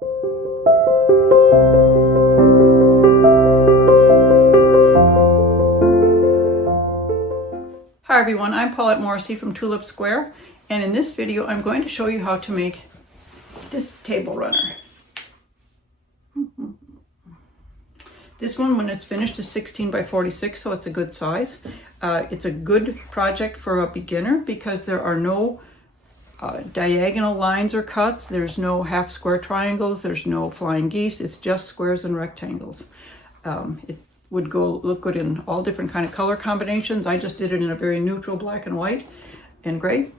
Hi everyone, I'm Paulette Morrissey from Tulip Square, and in this video I'm going to show you how to make this table runner. This one, when it's finished, is 16 by 46, so it's a good size. It's a good project for a beginner because there are no diagonal lines or cuts, there's no half square triangles, there's no flying geese, it's just squares and rectangles. It would look good in all different kind of color combinations. I just did it in a very neutral black and white and gray.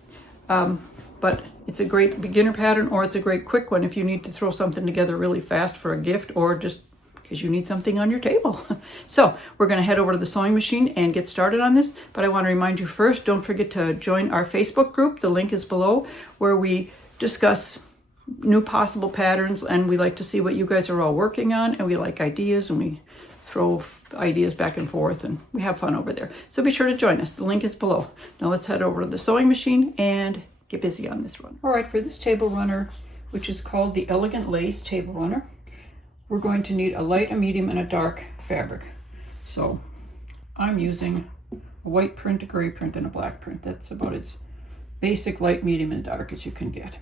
But it's a great beginner pattern, or it's a great quick one if you need to throw something together really fast for a gift, or just because you need something on your table. So we're going to head over to the sewing machine and get started on this. But I want to remind you first, don't forget to join our Facebook group. The link is below, where we discuss new possible patterns, and we like to see what you guys are all working on, and we like ideas, and we throw ideas back and forth, and we have fun over there. So be sure to join us. The link is below. Now let's head over to the sewing machine and get busy on this run. All right, for this table runner, which is called the Elegant Lace Table Runner, we're going to need a light, a medium, and a dark fabric. So I'm using a white print, a gray print, and a black print. That's about as basic light, medium, and dark as you can get.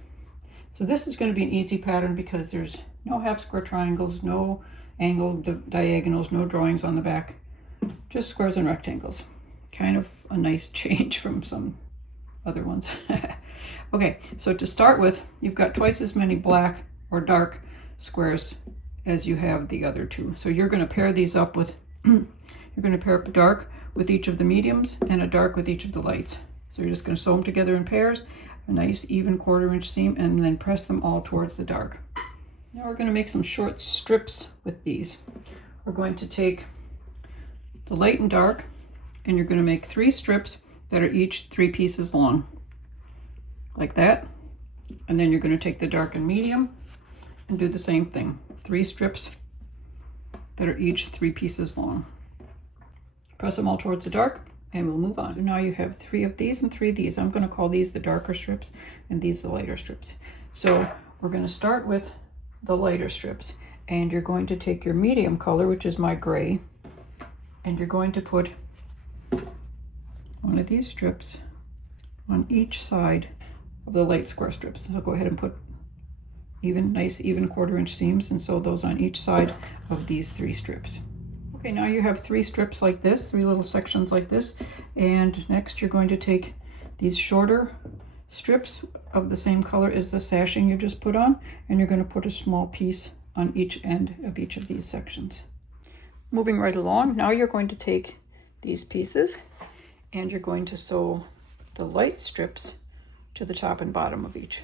So this is going to be an easy pattern because there's no half square triangles, no angled diagonals, no drawings on the back, just squares and rectangles. Kind of a nice change from some other ones. Okay, so to start with, you've got twice as many black or dark squares as you have the other two. So you're going to pair these up with, you're going to pair up a dark with each of the mediums and a dark with each of the lights. So you're just going to sew them together in pairs, a nice even 1/4 inch seam, and then press them all towards the dark. Now we're going to make some short strips with these. We're going to take the light and dark, and you're going to make 3 strips that are each 3 pieces long, like that. And then you're going to take the dark and medium and do the same thing. 3 strips that are each 3 pieces long. Press them all towards the dark, and we'll move on. So now you have 3 of these and 3 of these. I'm going to call these the darker strips and these the lighter strips. So we're going to start with the lighter strips, and you're going to take your medium color, which is my gray, and you're going to put one of these strips on each side of the light square strips. So go ahead and put nice even 1/4 inch seams and sew those on each side of these 3 strips. Okay, now you have 3 strips like this, 3 little sections like this, and next you're going to take these shorter strips of the same color as the sashing you just put on, and you're going to put a small piece on each end of each of these sections. Moving right along, now you're going to take these pieces and you're going to sew the light strips to the top and bottom of each,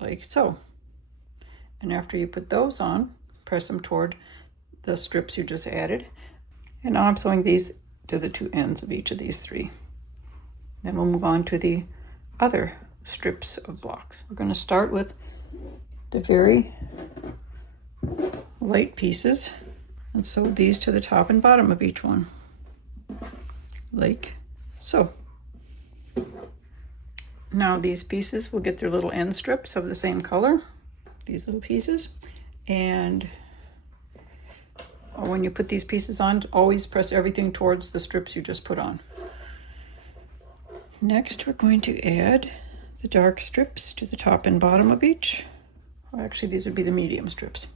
like so. And after you put those on, press them toward the strips you just added. And now I'm sewing these to the 2 ends of each of these 3. Then we'll move on to the other strips of blocks. We're going to start with the very light pieces and sew these to the top and bottom of each one, like so. Now these pieces will get their little end strips of the same color, these little pieces, and when you put these pieces on, always press everything towards the strips you just put on. Next, we're going to add the dark strips to the top and bottom of each. Well, actually, these would be the medium strips.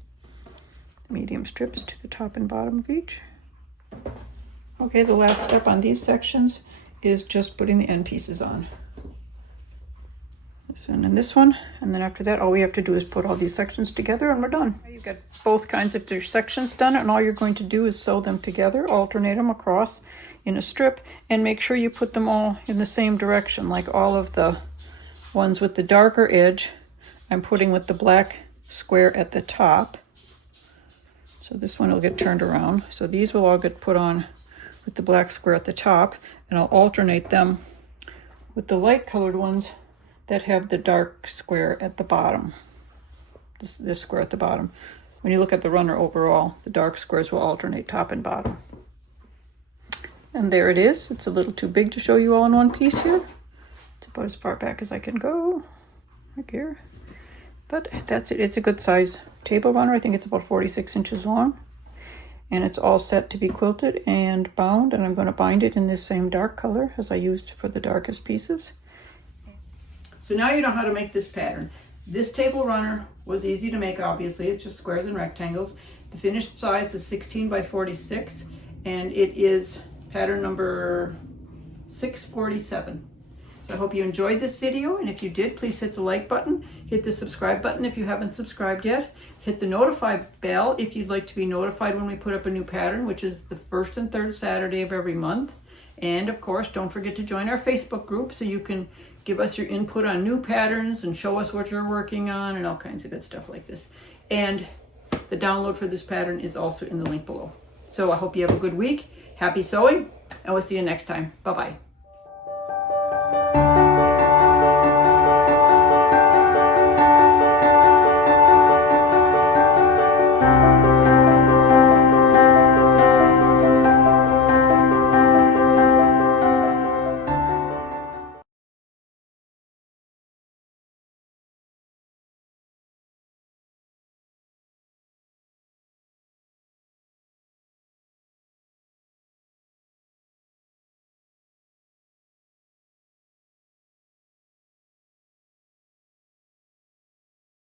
Medium strips to the top and bottom of each. Okay, the last step on these sections is just putting the end pieces on. This one and this one, and then after that all we have to do is put all these sections together and we're done. You've got both kinds of your sections done, and all you're going to do is sew them together, alternate them across in a strip, and make sure you put them all in the same direction. Like all of the ones with the darker edge, I'm putting with the black square at the top. So this one will get turned around. So these will all get put on with the black square at the top, and I'll alternate them with the light colored ones that have the dark square at the bottom. This square at the bottom. When you look at the runner overall, the dark squares will alternate top and bottom. And there it is. It's a little too big to show you all in one piece here. It's about as far back as I can go, like here. But that's it. It's a good size table runner. I think it's about 46 inches long. And it's all set to be quilted and bound. And I'm going to bind it in this same dark color as I used for the darkest pieces. So now you know how to make this pattern. This table runner was easy to make, obviously. It's just squares and rectangles. The finished size is 16 by 46. And it is pattern number 647. So I hope you enjoyed this video, and if you did, please hit the like button, hit the subscribe button if you haven't subscribed yet, hit the notify bell if you'd like to be notified when we put up a new pattern, which is the first and third Saturday of every month. And of course, don't forget to join our Facebook group so you can give us your input on new patterns and show us what you're working on and all kinds of good stuff like this. And the download for this pattern is also in the link below. So I hope you have a good week. Happy sewing, and we'll see you next time. Bye-bye.